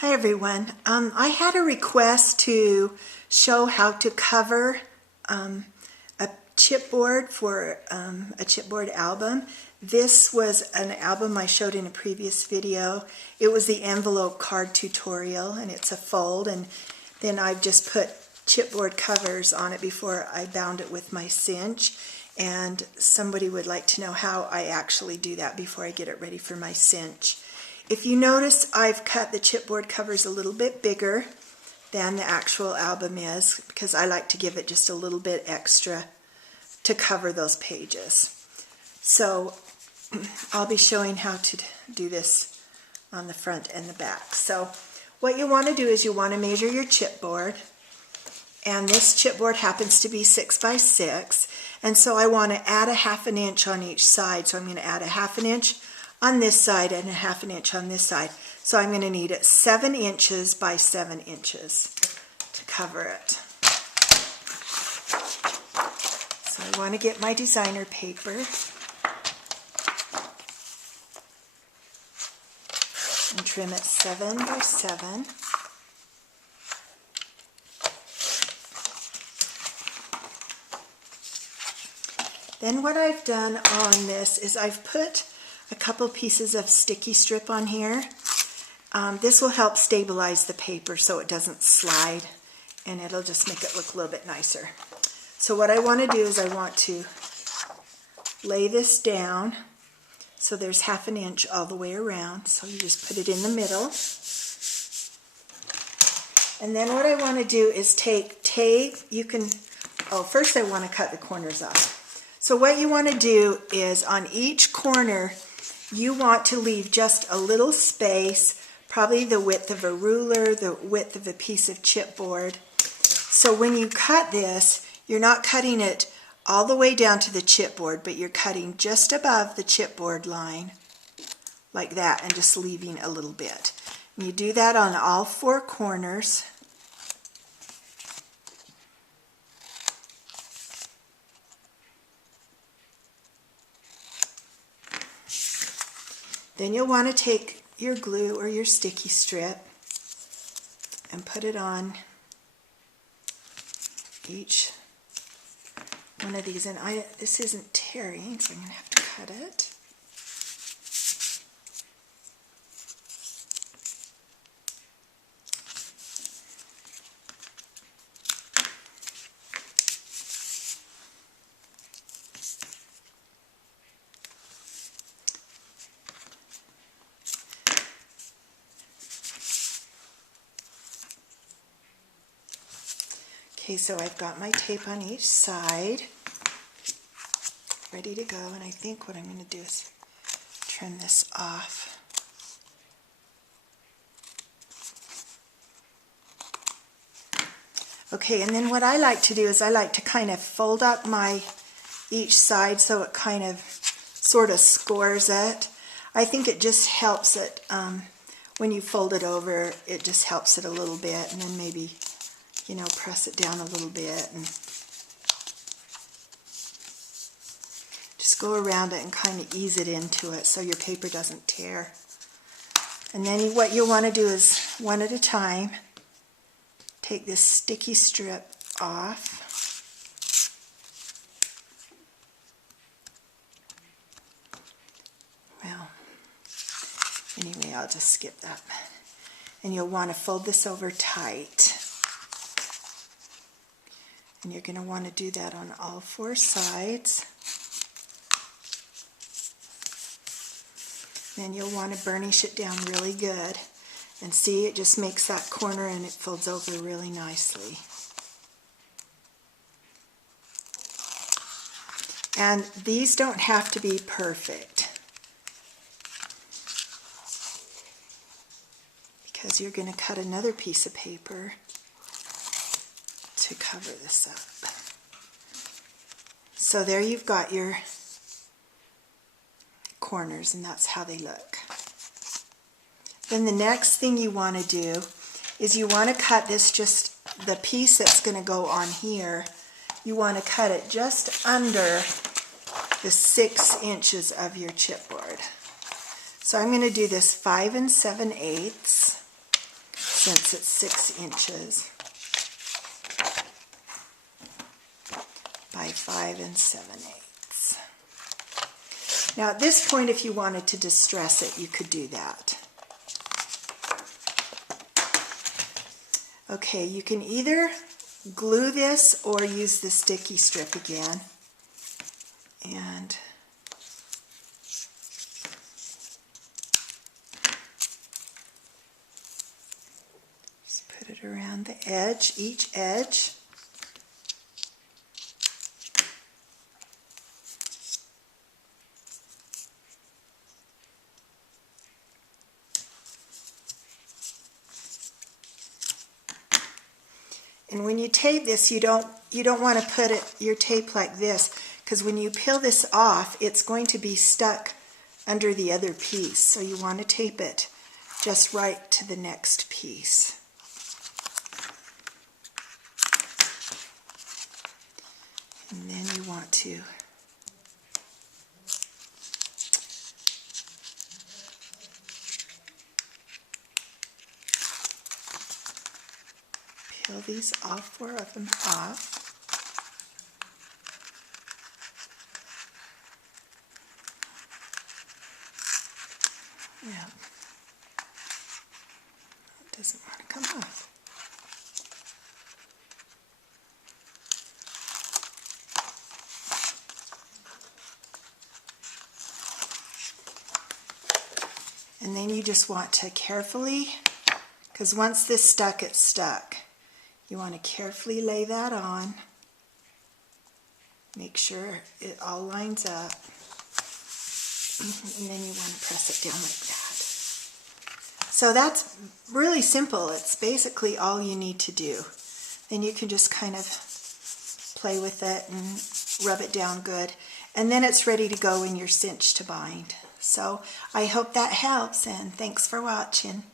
Hi everyone. I had a request to show how to cover a chipboard for a chipboard album. This was an album I showed in a previous video. It was the envelope card tutorial, and it's a fold, and then I've just put chipboard covers on it before I bound it with my cinch. And somebody would like to know how I actually do that before I get it ready for my cinch. If you notice, I've cut the chipboard covers a little bit bigger than the actual album is because I like to give it just a little bit extra to cover those pages. So I'll be showing how to do this on the front and the back. So what you want to do is you want to measure your chipboard, and this chipboard happens to be 6 by 6, and so I want to add a 1/2 inch on each side. So I'm going to add a 1/2 inch on this side and a 1/2 inch on this side. So I'm going to need it 7 inches by 7 inches to cover it. So I want to get my designer paper and trim it 7 by 7. Then what I've done on this is I've put a couple pieces of sticky strip on here. This will help stabilize the paper so it doesn't slide, and it'll just make it look a little bit nicer. So what I want to do is I want to lay this down so there's 1/2 inch all the way around. So you just put it in the middle. And then what I want to do is take tape. First I want to cut the corners off. So what you want to do is on each corner you want to leave just a little space, probably the width of a ruler, the width of a piece of chipboard. So when you cut this, you're not cutting it all the way down to the chipboard, but you're cutting just above the chipboard line, like that, and just leaving a little bit. And you do that on all 4 corners. Then you'll want to take your glue or your sticky strip and put it on each one of these. And this isn't tearing, so I'm going to have to cut it. Okay, so I've got my tape on each side, ready to go, and I think what I'm going to do is trim this off. Okay, and then what I like to do is I like to kind of fold up each side so it kind of sort of scores it. I think it just helps it, when you fold it over, it just helps it a little bit, and then maybe press it down a little bit and just go around it and kind of ease it into it so your paper doesn't tear. And then what you'll want to do is, one at a time, take this sticky strip off. Well, anyway, I'll just skip that. And you'll want to fold this over tight. And you're going to want to do that on all 4 sides. Then you'll want to burnish it down really good. And see, it just makes that corner and it folds over really nicely. And these don't have to be perfect, because you're going to cut another piece of paper to cover this up. So there you've got your corners, and that's how they look. Then the next thing you want to do is you want to cut this, just the piece that's going to go on here, you want to cut it just under the 6 inches of your chipboard. So I'm going to do this 5 7/8. since it's 6 inches by 5 7/8. Now at this point, if you wanted to distress it, you could do that. Okay, you can either glue this or use the sticky strip again. And just put it around the edge, each edge. And when you tape this, you don't want to put your tape like this, because when you peel this off, it's going to be stuck under the other piece. So you want to tape it just right to the next piece. And then you want to peel these off, 4 of them off. Yeah, it doesn't want to come off. And then you just want to carefully, because once this stuck, it's stuck. You want to carefully lay that on. Make sure it all lines up. And then you want to press it down like that. So that's really simple. It's basically all you need to do. Then you can just kind of play with it and rub it down good. And then it's ready to go in your cinch to bind. So I hope that helps, and thanks for watching.